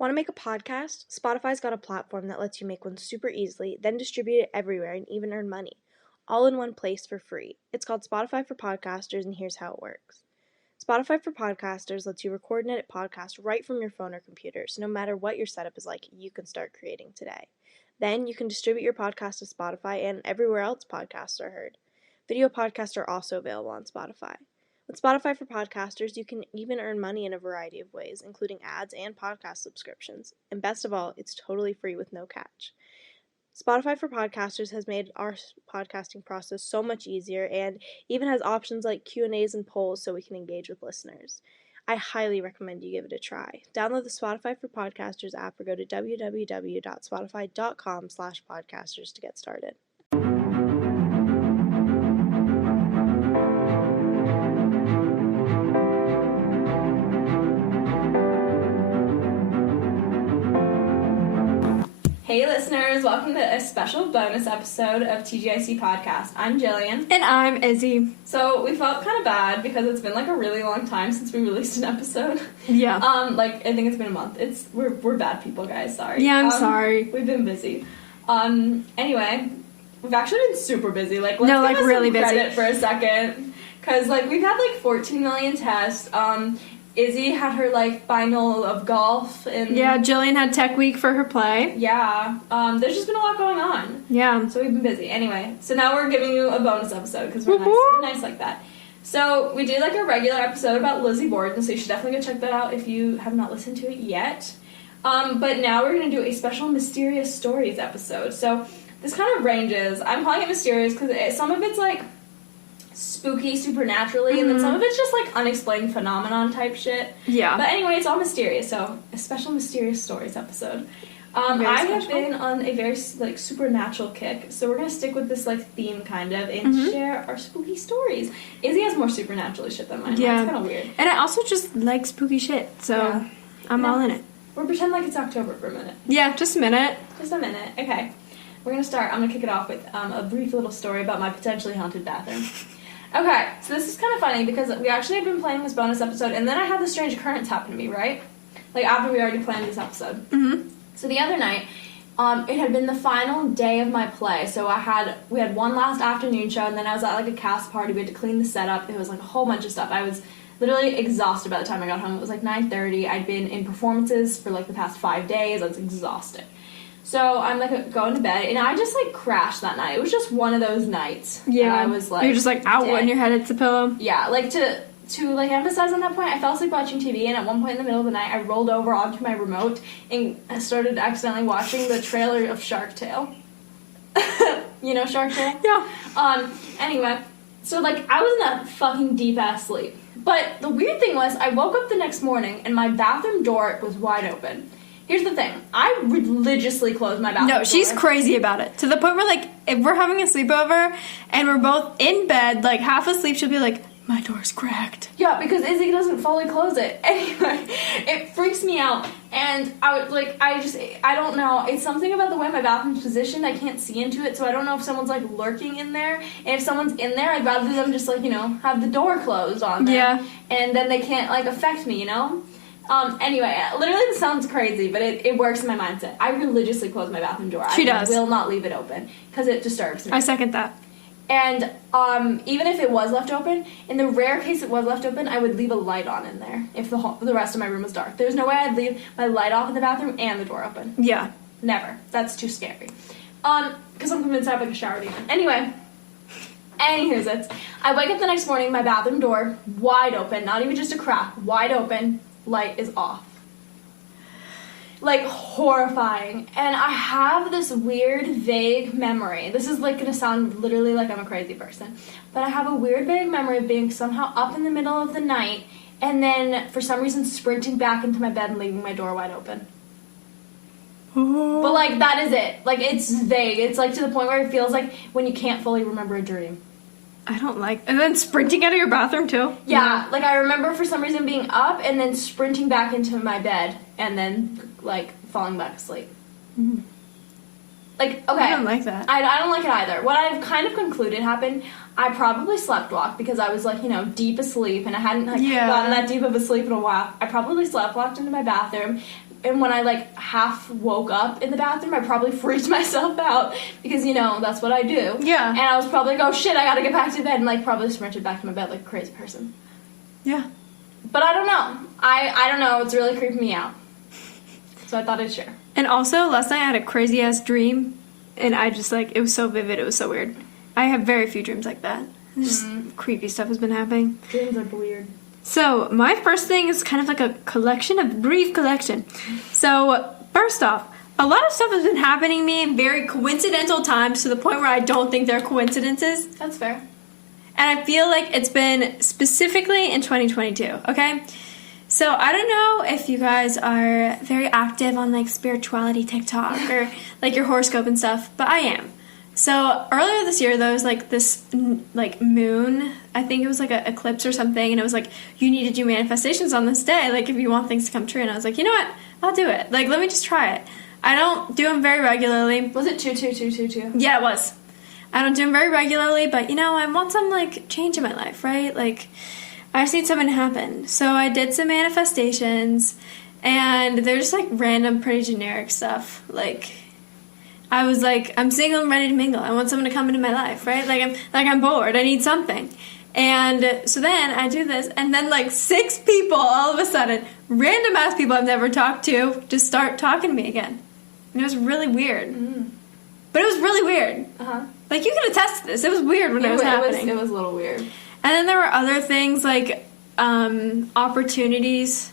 Want to make a podcast? Spotify's got a platform that lets you make one super easily, then distribute it everywhere and even earn money, all in one place for free. It's called Spotify for Podcasters, and here's how it works. Spotify for Podcasters lets you record and edit podcasts right from your phone or computer, so no matter what your setup is like, you can start creating today. Then you can distribute your podcast to Spotify and everywhere else podcasts are heard. Video podcasts are also available on Spotify. With Spotify for Podcasters, you can even earn money in a variety of ways, including ads and podcast subscriptions. And best of all, it's totally free with no catch. Spotify for Podcasters has made our podcasting process so much easier and even has options like Q&As and polls so we can engage with listeners. I highly recommend you give it a try. Download the Spotify for Podcasters app or go to www.spotify.com/podcasters to get started. Hey listeners, welcome to a special bonus episode of TGIC Podcast. I'm Jillian. And I'm Izzie. So we felt kind of bad because it's been like a really long time since we released an episode. Yeah. I think it's been a month. We're bad people, guys, sorry. Yeah, I'm sorry. We've been busy. Anyway, we've actually been super busy. Let's give us really some credit busy for a second. Because we've had 14 million tests. Izzie had her final of golf, and yeah, Jillian had tech week for her play. Yeah, there's just been a lot going on. Yeah, so we've been busy. Anyway, so now we're giving you a bonus episode because we're nice like that. So we did a regular episode about Lizzie Borden, so you should definitely go check that out if you have not listened to it yet. But now we're gonna do a special mysterious stories episode. So this kind of ranges. I'm calling it mysterious because some of it's spooky supernaturally, and then some of it's just unexplained phenomenon type shit. Yeah. But anyway, it's all mysterious, so a special mysterious stories episode. I have been on a very supernatural kick, so we're gonna stick with this theme kind of and share our spooky stories. Izzie has more supernatural shit than mine. Yeah. It's kind of weird. And I also just like spooky shit, so I'm all in it. We'll pretend like it's October for a minute. Yeah, just a minute. Just a minute. Okay. We're gonna start. I'm gonna kick it off with a brief little story about my potentially haunted bathroom. Okay, so this is kind of funny because we actually had been playing this bonus episode, and then I had this strange occurrence happen to me, right? After we already planned this episode. Mm-hmm. So the other night, it had been the final day of my play, so we had one last afternoon show, and then I was at a cast party. We had to clean the setup. It was a whole bunch of stuff. I was literally exhausted by the time I got home. It was 9:30. I'd been in performances for the past 5 days. I was exhausted. So I'm going to bed, and I just crashed that night. It was just one of those nights. Yeah. I was you're just out when your head hits the pillow. Yeah, to emphasize on that point, I fell asleep watching TV, and at one point in the middle of the night, I rolled over onto my remote and I started accidentally watching the trailer of Shark Tale. You know Shark Tale? Yeah. Anyway, so I was in a fucking deep ass sleep. But the weird thing was, I woke up the next morning and my bathroom door was wide open. Here's the thing. I religiously close my bathroom door. No, she's crazy about it. To the point where, if we're having a sleepover and we're both in bed, half asleep, she'll be like, my door's cracked. Yeah, because Izzie doesn't fully close it. Anyway, it freaks me out. And I don't know. It's something about the way my bathroom's positioned. I can't see into it, so I don't know if someone's, lurking in there. And if someone's in there, I'd rather them just, have the door closed on them. Yeah. And then they can't, affect me, Anyway, literally this sounds crazy, but it works in my mindset. I religiously close my bathroom door. She does. I will not leave it open because it disturbs me. I second that. And even if it was left open, in the rare case it was left open, I would leave a light on in there if the rest of my room was dark. There's no way I'd leave my light off in the bathroom and the door open. Yeah. Never. That's too scary. Because I'm convinced I have a shower demon. Anyway. Anywho's, I wake up the next morning, my bathroom door wide open, not even just a crack, wide open. Light is off. Horrifying. And I have this weird, vague memory. This is, gonna sound literally like I'm a crazy person. But I have a weird, vague memory of being somehow up in the middle of the night and then, for some reason, sprinting back into my bed and leaving my door wide open. But, that is it. It's vague. It's, to the point where it feels like when you can't fully remember a dream. I don't like... And then sprinting out of your bathroom, too? Yeah, I remember for some reason being up and then sprinting back into my bed and then, falling back asleep. Mm-hmm. Okay. I don't like that. I don't like it either. What I've kind of concluded happened, I probably sleptwalked because I was, deep asleep and I hadn't, gotten that deep of a sleep in a while. I probably sleptwalked into my bathroom, and when I, like, half woke up in the bathroom, I probably freaked myself out because, you know, that's what I do. Yeah. And I was probably like, oh, shit, I gotta get back to bed, and, like, probably sprinted back to my bed like a crazy person. Yeah. But I don't know. I don't know. It's really creeping me out. So I thought I'd share. And also, last night I had a crazy-ass dream, and I just, like, it was so vivid, it was so weird. I have very few dreams like that. Just creepy stuff has been happening. Dreams are weird. So, my first thing is kind of like a brief collection. So, first off, a lot of stuff has been happening to me in very coincidental times to the point where I don't think they're coincidences. That's fair. And I feel like it's been specifically in 2022, okay? So, I don't know if you guys are very active on, like, spirituality TikTok or, like, your horoscope and stuff, but I am. So, earlier this year, there was, like, this, like, moon. I think it was, like, an eclipse or something, and it was, like, you need to do manifestations on this day, like, if you want things to come true. And I was like, you know what? I'll do it. Like, let me just try it. I don't do them very regularly. Was it 22222? Yeah, it was. I don't do them very regularly, but, you know, I want some, like, change in my life, right? Like, I just need something to happen. So I did some manifestations, and they're just, like, random, pretty generic stuff. Like, I was like, I'm single and ready to mingle. I want someone to come into my life, right? Like, I'm bored. I need something. And so then I do this, and then, like, 6 people all of a sudden, random-ass people I've never talked to, just start talking to me again. And it was really weird. But it was really weird. Uh-huh. Like, you can attest to this. It was weird when it was happening. It was a little weird. And then there were other things like opportunities.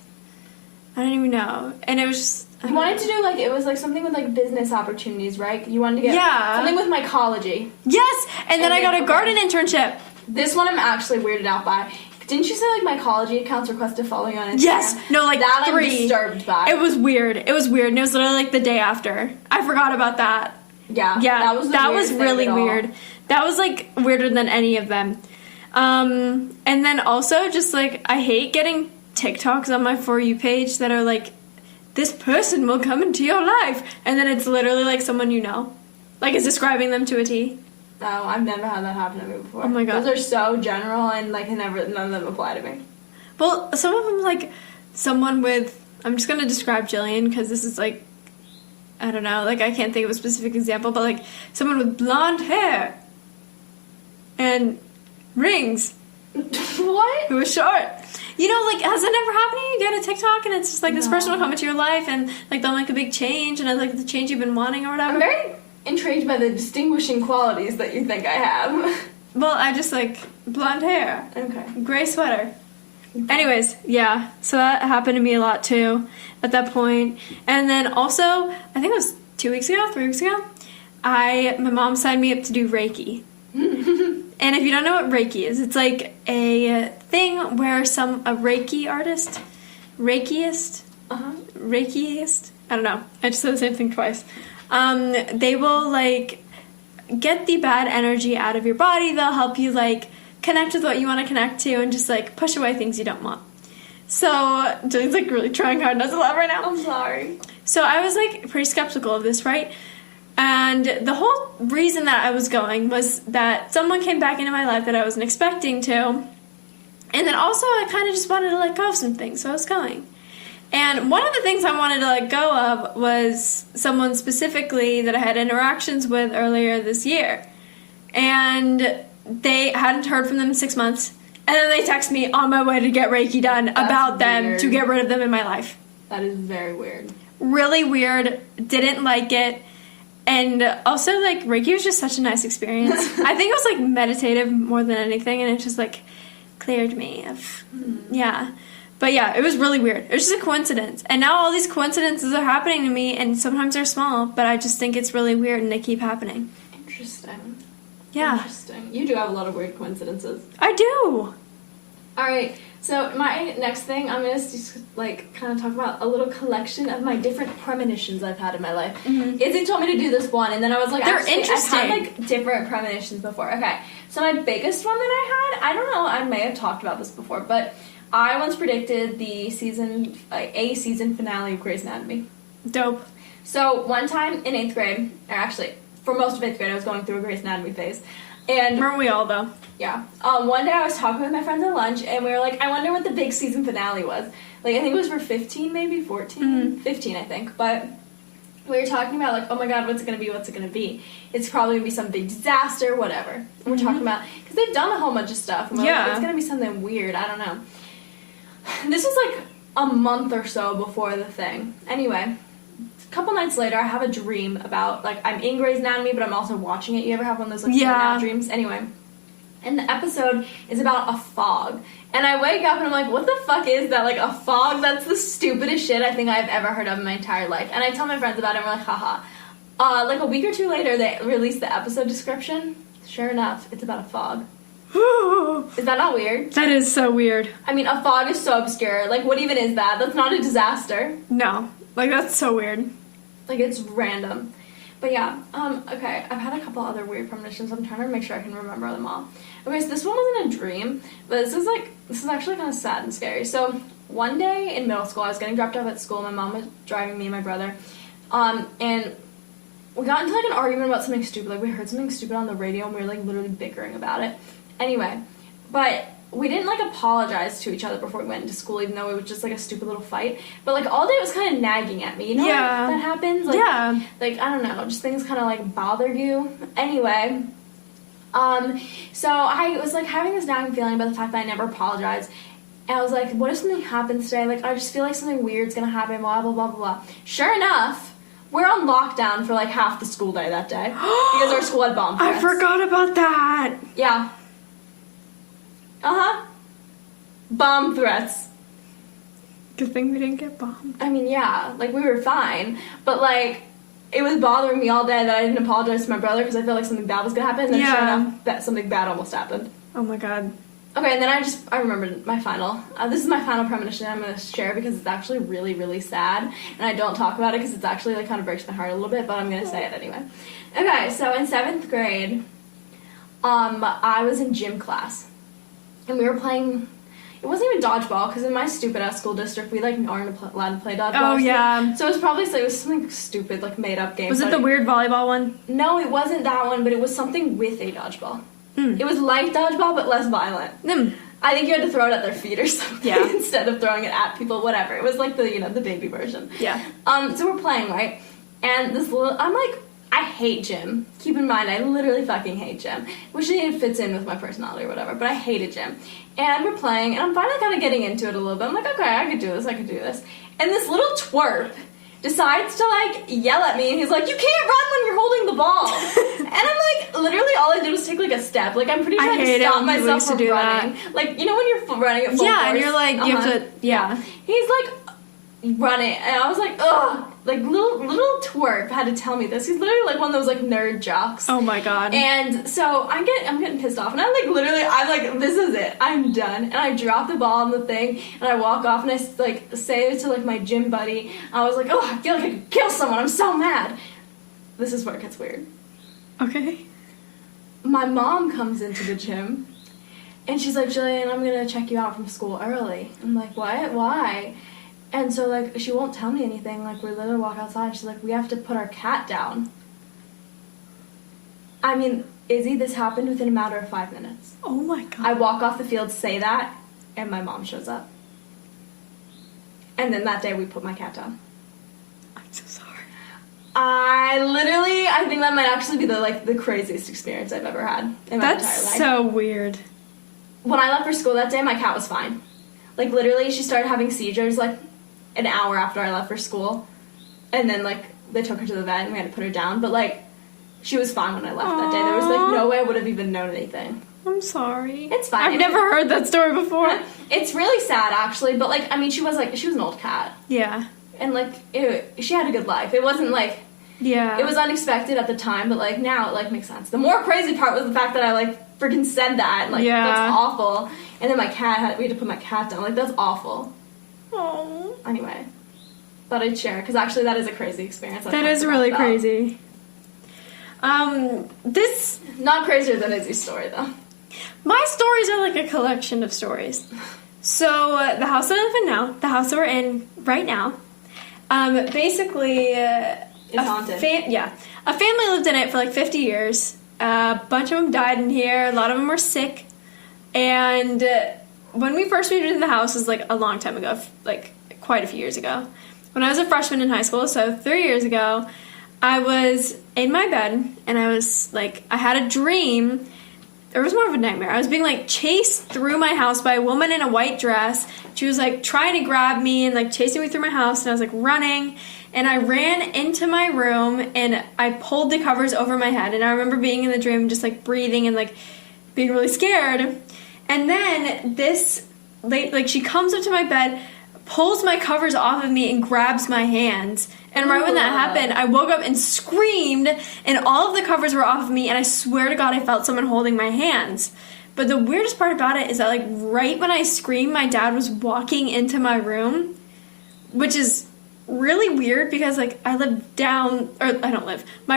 I don't even know. And it was just... You wanted to do, like, it was, like, something with, like, business opportunities, right? You wanted to get something with mycology. Yes! And then I got a garden internship. This one I'm actually weirded out by. Didn't you say, like, mycology accounts requested following on Instagram? Yes! No, like, that 3. I'm disturbed by. It was weird. And it was literally, like, the day after. I forgot about that. Yeah. Yeah, that was really weird. That was, like, weirder than any of them. And then also, just, like, I hate getting TikToks on my For You page that are, like, this person will come into your life. And then it's literally, like, someone you know. Like, it's describing them to a T. No, I've never had that happen to me before. Oh, my God. Those are so general, and, like, none of them apply to me. Well, some of them, like, someone with... I'm just going to describe Jillian, because this is, like... I don't know. Like, I can't think of a specific example, but, like, someone with blonde hair. And... rings. What? Who was short. You know, like, has it never happened to you? You get a TikTok and it's just like this person will come into your life and, like, they'll make a big change and it's like the change you've been wanting or whatever. I'm very intrigued by the distinguishing qualities that you think I have. Well, I just, like, blonde hair. Okay. Gray sweater. Anyways, yeah. So that happened to me a lot, too, at that point. And then also, I think it was 3 weeks ago, my mom signed me up to do Reiki. And if you don't know what Reiki is, it's like a thing where a Reiki artist, Reikiist, I don't know, I just said the same thing twice, they will, like, get the bad energy out of your body. They'll help you, like, connect with what you want to connect to and just, like, push away things you don't want. So, Jillian's, like, really trying hard not to laugh right now. I'm sorry. So I was, like, pretty skeptical of this, right? And the whole reason that I was going was that someone came back into my life that I wasn't expecting to. And then also I kind of just wanted to let go of some things, so I was going. And one of the things I wanted to let go of was someone specifically that I had interactions with earlier this year. And they hadn't heard from them in 6 months. And then they text me on my way to get Reiki done about them to get rid of them in my life. That is very weird. Really weird. Didn't like it. And also, like, Reiki was just such a nice experience. I think it was, like, meditative more than anything, and it just, like, cleared me of, yeah. But, yeah, it was really weird. It was just a coincidence. And now all these coincidences are happening to me, and sometimes they're small, but I just think it's really weird, and they keep happening. Interesting. Yeah. Interesting. You do have a lot of weird coincidences. I do. All right. So my next thing, I'm going to just, like, kind of talk about a little collection of my different premonitions I've had in my life. Izzie told me to do this one, and then I was like, they're actually, interesting. I've had, like, different premonitions before. Okay. So my biggest one that I had, I don't know, I may have talked about this before, but I once predicted the season finale of Grey's Anatomy. Dope. So one time in 8th grade, or actually, for most of 8th grade, I was going through a Grey's Anatomy phase. And Weren't we all, though? yeah. One day I was talking with my friends at lunch, and we were like, I wonder what the big season finale was. Like, I think it was for 15, maybe 14? 15, I think. But we were talking about, like, oh my god, what's it going to be, what's it going to be? It's probably going to be some big disaster, whatever. And we're talking about, because they've done a whole bunch of stuff. And we're like, it's going to be something weird, I don't know. This was, like, a month or so before the thing. Anyway, a couple nights later, I have a dream about, like, I'm in Grey's Anatomy, but I'm also watching it. You ever have one of those, like, out dreams? Anyway. And the episode is about a fog. And I wake up and I'm like, what the fuck is that? Like, a fog? That's the stupidest shit I think I've ever heard of in my entire life. And I tell my friends about it and we're like, haha. Like, a week or two later, they released the episode description. Sure enough, it's about a fog. Is that not weird? That is so weird. I mean, a fog is so obscure. Like, what even is that? That's not a disaster. No. Like, that's so weird. Like, it's random. But yeah, okay, I've had a couple other weird premonitions. I'm trying to make sure I can remember them all. Okay, so this one wasn't a dream, but this is actually kind of sad and scary. So, one day in middle school, I was getting dropped off at school. My mom was driving me and my brother. And we got into, like, an argument about something stupid. Like, we heard something stupid on the radio, and we were, like, literally bickering about it. Anyway, but we didn't, like, apologize to each other before we went into school, even though it was just, like, a stupid little fight. But, like, all day it was kind of nagging at me. You know when that happens? Like, yeah. Like, I don't know, just things kind of, like, bother you. Anyway, so I was, like, having this nagging feeling about the fact that I never apologized. And I was like, what if something happens today? Like, I just feel like something weird's gonna happen, blah, blah, blah, blah, blah. Sure enough, we're on lockdown for, like, half the school day that day. Because our school had bomb threats. I forgot about that. Yeah. Uh-huh. Bomb threats. Good thing we didn't get bombed. I mean, yeah, like, we were fine. But, like, it was bothering me all day that I didn't apologize to my brother because I felt like something bad was gonna happen. And then sure enough, that something bad almost happened. Oh my god. Okay, and then I remembered my final. This is my final premonition I'm going to share because it's actually really, really sad. And I don't talk about it because it's actually, like, kind of breaks my heart a little bit, but I'm going to say it anyway. Okay, so in 7th grade, I was in gym class. And we were playing, it wasn't even dodgeball, because in my stupid-ass school district, we, like, aren't allowed to play dodgeball. Oh, yeah. So it was probably, it was something stupid, like, made-up game. Was it the weird volleyball one? No, it wasn't that one, but it was something with a dodgeball. It was like dodgeball, but less violent. I think you had to throw it at their feet or something instead of throwing it at people, whatever. It was like the, you know, the baby version. Yeah. So we're playing, right? And this little, I'm like, I hate gym. Keep in mind, I literally fucking hate gym. Which it fits in with my personality or whatever, but I hated gym. And we're playing, and I'm finally kind of getting into it a little bit. I'm like, okay, I could do this. And this little twerp decides to, like, yell at me, and he's like, you can't run when you're holding the ball. And I'm like, literally all I did was take, like, a step. Like, I'm pretty sure I had to stop myself from running. That. Like, you know when you're running at full force? Yeah, and you're like, you have to, He's like, running, and I was like, ugh. Like, little twerp had to tell me this. He's literally, like, one of those, like, nerd jocks. Oh, my God. And so I'm getting pissed off, and I'm like, this is it. I'm done. And I drop the ball on the thing, and I walk off, and I, like, say it to, like, my gym buddy. I was like, oh, I feel like I could kill someone. I'm so mad. This is where it gets weird. Okay. My mom comes into the gym, and she's like, Jillian, I'm gonna check you out from school early. I'm like, what? Why? And so, like, she won't tell me anything. Like, we literally walk outside, she's like, we have to put our cat down. I mean, Izzie, this happened within a matter of 5 minutes. Oh, my God. I walk off the field, say that, and my mom shows up. And then that day, we put my cat down. I'm so sorry. I think that might actually be the craziest experience I've ever had in my entire life. That's so weird. When I left for school that day, my cat was fine. Like, literally, she started having seizures, like, an hour after I left for school. And then, like, they took her to the vet and we had to put her down. But, like, she was fine when I left that day. There was, like, no way I would have even known anything. I'm sorry. It's fine. I've never heard that story before. It's really sad, actually. But, like, I mean, she was an old cat. Yeah. And, like, she had a good life. It wasn't, like... Yeah. It was unexpected at the time, but, like, now it, like, makes sense. The more crazy part was the fact that I, like, freaking said that. And, like, that's awful. And then we had to put my cat down. Like, that's awful. Oh. Anyway. Thought I'd share, because actually that is a crazy experience. That is really crazy. This... Not crazier than Izzie's story, though. My stories are like a collection of stories. So, the house that I live in now, the house that we're in right now, basically... It's haunted. A family lived in it for like 50 years. A bunch of them died in here. A lot of them were sick. And when we first moved into the house, it was like a long time ago, like quite a few years ago. When I was a freshman in high school, so 3 years ago, I was in my bed, and I was like, I had a dream. It was more of a nightmare. I was being like chased through my house by a woman in a white dress. She was like trying to grab me and like chasing me through my house, and I was like running, and I ran into my room and I pulled the covers over my head, and I remember being in the dream just like breathing and like being really scared. And then she comes up to my bed, pulls my covers off of me and grabs my hands. And right when that happened, I woke up and screamed, and all of the covers were off of me, and I swear to God I felt someone holding my hands. But the weirdest part about it is that, like, right when I screamed, my dad was walking into my room, which is really weird because, like, my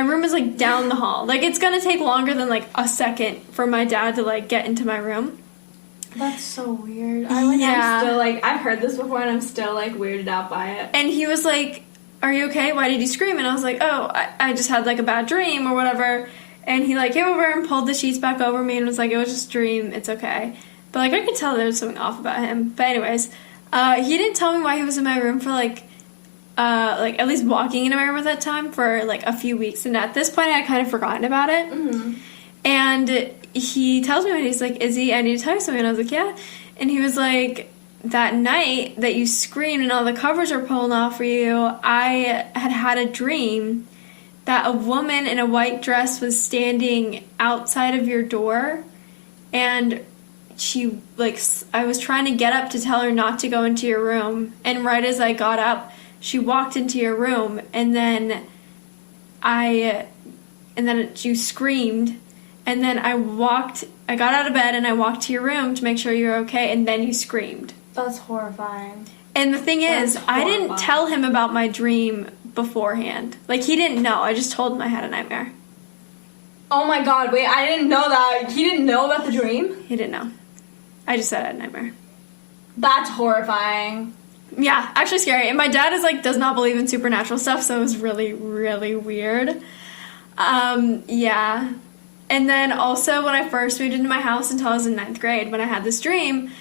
room is, like, down the hall. Like, it's gonna take longer than, like, a second for my dad to, like, get into my room. That's so weird. I'm still, like, I've heard this before, and I'm still, like, weirded out by it. And he was like, "Are you okay? Why did you scream?" And I was like, "Oh, I just had, like, a bad dream or whatever." And he, like, came over and pulled the sheets back over me and was like, "It was just a dream. It's okay." But, like, I could tell there was something off about him. But anyways, he didn't tell me why he was in my room for, like, at least walking into my room at that time for, like, a few weeks. And at this point, I had kind of forgotten about it. Mm-hmm. And he tells me, he's like, "Izzie, I need to tell you something." And I was like, "Yeah." And he was like, "That night that you screamed and all the covers were pulling off for you, I had a dream that a woman in a white dress was standing outside of your door, and she, like, I was trying to get up to tell her not to go into your room, and right as I got up, she walked into your room, and then you screamed, and then I got out of bed and I walked to your room to make sure you were okay, and then you screamed." That's horrifying. And the thing is, I didn't tell him about my dream beforehand. Like, he didn't know. I just told him I had a nightmare. Oh my God, wait, I didn't know that. He didn't know about the dream? He didn't know. I just said I had a nightmare. That's horrifying. Yeah, actually scary. And my dad does not believe in supernatural stuff, so it was really, really weird. Yeah. And then also, when I first moved into my house until I was in 9th grade, when I had this dream,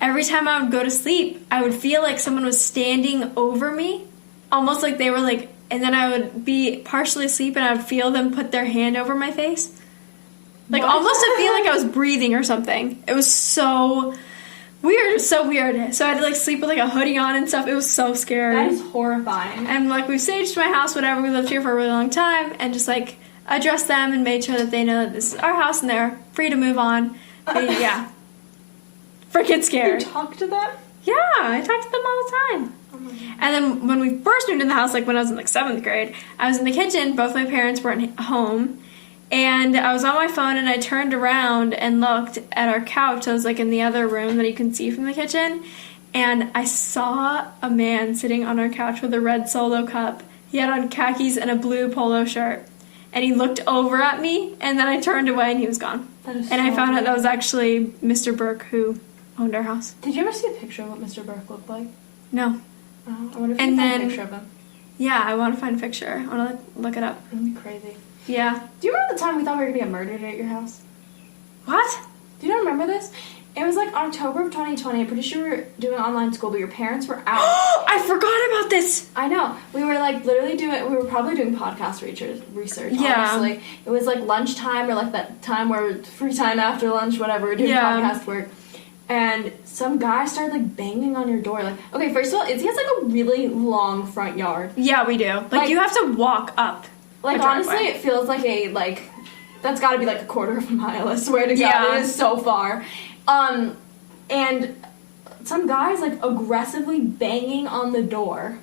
every time I would go to sleep, I would feel like someone was standing over me, almost like they were like, and then I would be partially asleep and I would feel them put their hand over my face. Like, almost to feel like I was breathing or something. It was so weird. So weird. So I had to, like, sleep with, like, a hoodie on and stuff. It was so scary. That is horrifying. And, like, we've staged my house, whatever. We lived here for a really long time and just, like, addressed them and made sure that they know that this is our house and they're free to move on. But, yeah. Freaking scary. You talk to them? Yeah, I talk to them all the time. Oh my God. And then when we first moved in the house, like when I was in like 7th grade, I was in the kitchen, both my parents weren't home, and I was on my phone and I turned around and looked at our couch. I was like in the other room that you can see from the kitchen, and I saw a man sitting on our couch with a red Solo cup. He had on khakis and a blue polo shirt. And he looked over at me, and then I turned away and he was gone. And I found out that was actually Mr. Burke who owned our house. Did you ever see a picture of what Mr. Burke looked like? No. Oh, I wonder if you found a picture of him. Yeah, I want to find a picture. I want to look it up. That'd be crazy. Yeah. Do you remember the time we thought we were going to get murdered at your house? What? Do you not remember this? It was like October of 2020. I'm pretty sure we were doing online school, but your parents were out. I forgot about this. I know. We were like literally we were probably doing podcast research, yeah. Honestly. It was like lunchtime or like that time where free time after lunch, whatever, we're doing podcast work. And some guy started like banging on your door. Like, okay, first of all, Izzie has like a really long front yard. Yeah, we do. Like you have to walk up. Like honestly, it feels like that's got to be like a quarter of a mile. I swear to God, it is so far. And some guy's like aggressively banging on the door.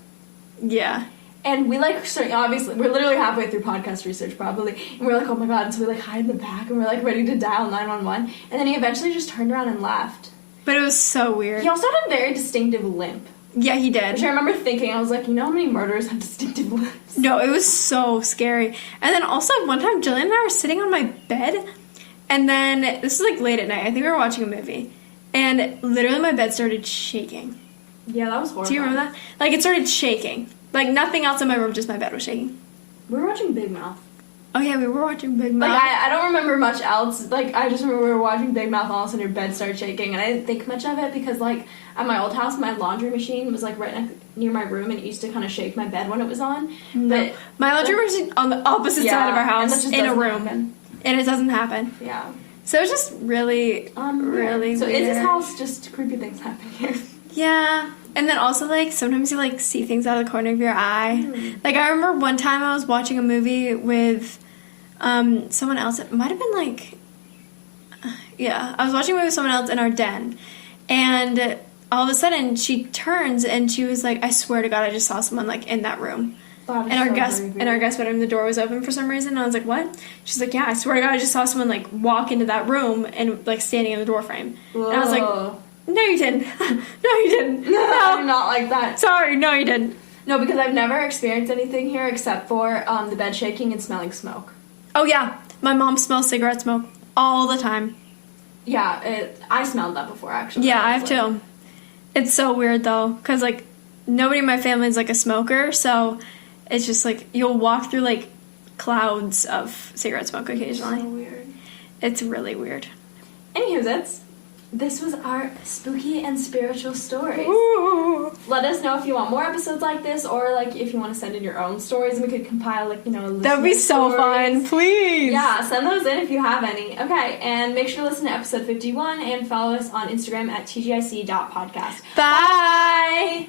Yeah. And we like, obviously, we're literally halfway through podcast research probably, and we're like, oh my God, and so we like hide in the back, and we're like ready to dial 911, and then he eventually just turned around and left. But it was so weird. He also had a very distinctive limp. Yeah, he did. Which I remember thinking, I was like, you know how many murderers have distinctive limps? No, it was so scary. And then also, one time, Jillian and I were sitting on my bed, and then, this was like late at night, I think we were watching a movie, and literally my bed started shaking. Yeah, that was horrible. Do you remember that? Like, it started shaking. Like, nothing else in my room, just my bed was shaking. We were watching Big Mouth. Oh yeah, we were watching Big Mouth. Like, I don't remember much else. Like, I just remember we were watching Big Mouth, and all of a sudden your bed started shaking, and I didn't think much of it because, like, at my old house, my laundry machine was, like, near my room, and it used to kind of shake my bed when it was on. No. But My laundry machine on the opposite side of our and that house just in a doesn't room, happen. and it doesn't happen. Yeah. So it's just really, really So weird. Izzie's house, just creepy things happen here. Yeah. And then also, like, sometimes you, like, see things out of the corner of your eye. Like, I remember one time I was watching a movie with someone else. It might have been, like... I was watching a movie with someone else in our den. And all of a sudden, she turns and she was like, I swear to God, I just saw someone, like, in that room. In our guest bedroom, the door was open for some reason. And I was like, what? She's like, yeah, I swear to God, I just saw someone, like, walk into that room and, like, standing in the doorframe. And I was like... No, you didn't. No, you didn't. No, not like that. Sorry, no, you didn't. No, because I've never experienced anything here except for the bed shaking and smelling smoke. Oh, yeah. My mom smells cigarette smoke all the time. Yeah, I smelled that before, actually. Yeah, I have too. It's so weird, though, because, like, nobody in my family is, like, a smoker, so it's just, like, you'll walk through, like, clouds of cigarette smoke occasionally. So weird. It's really weird. Anywho, this was our spooky and spiritual stories. Ooh. Let us know if you want more episodes like this, or like if you want to send in your own stories, and we could compile, like, you know, That'd be so fun, please. Yeah, send those in if you have any. Okay, and make sure to listen to episode 51 and follow us on Instagram at tgic.podcast. Bye.